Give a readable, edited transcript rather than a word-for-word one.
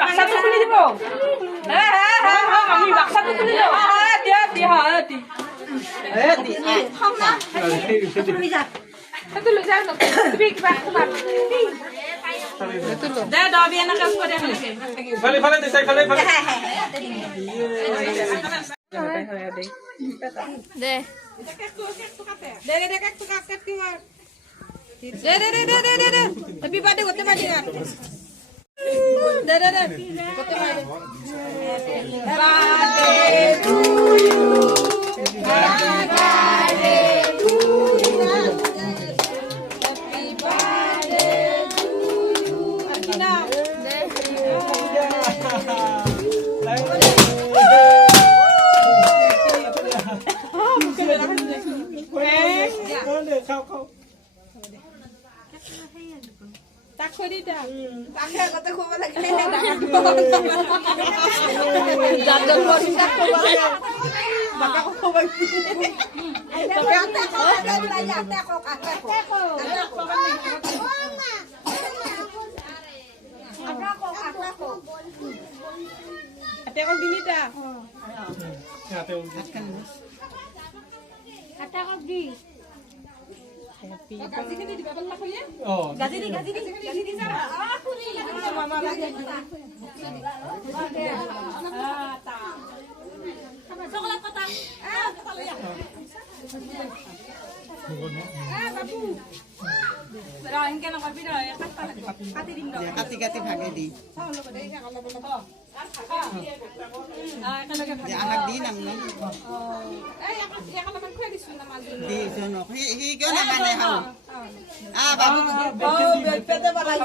বাক্সাটো খুলি দিব আমি বাক্সাটো খুলি দিওঁ সেইটো লৈ যা তুমি কিবা দে দবি এনেকে কৰে ফালে ফালে দিছে ফালে ফালে দে দে দে কেকটো কাট কাট কি মাৰ দে দে দে দে দে দে দে হ্যাপি বার্থডে করতে পারি না দে দে দে করতে পারি birthday to you birthday to you happy birthday to you আকিনা দে তাক খুৱাই দি দা তাকে আগতে খুৱাব লাগিলে জাতল কৰিছা বাকা খুৱাব গাজি খিনি দিবা বল লাখলি গাজি দি যা মামা লাগে তা চকলেট কটা বাবু রা ইনকে না করবি রা কাটি দিম কাটি কাটি ভাগে দি আহাক দি নাম ন দি জন হি কিয় না মানে হাও বাবু পেটে বালাই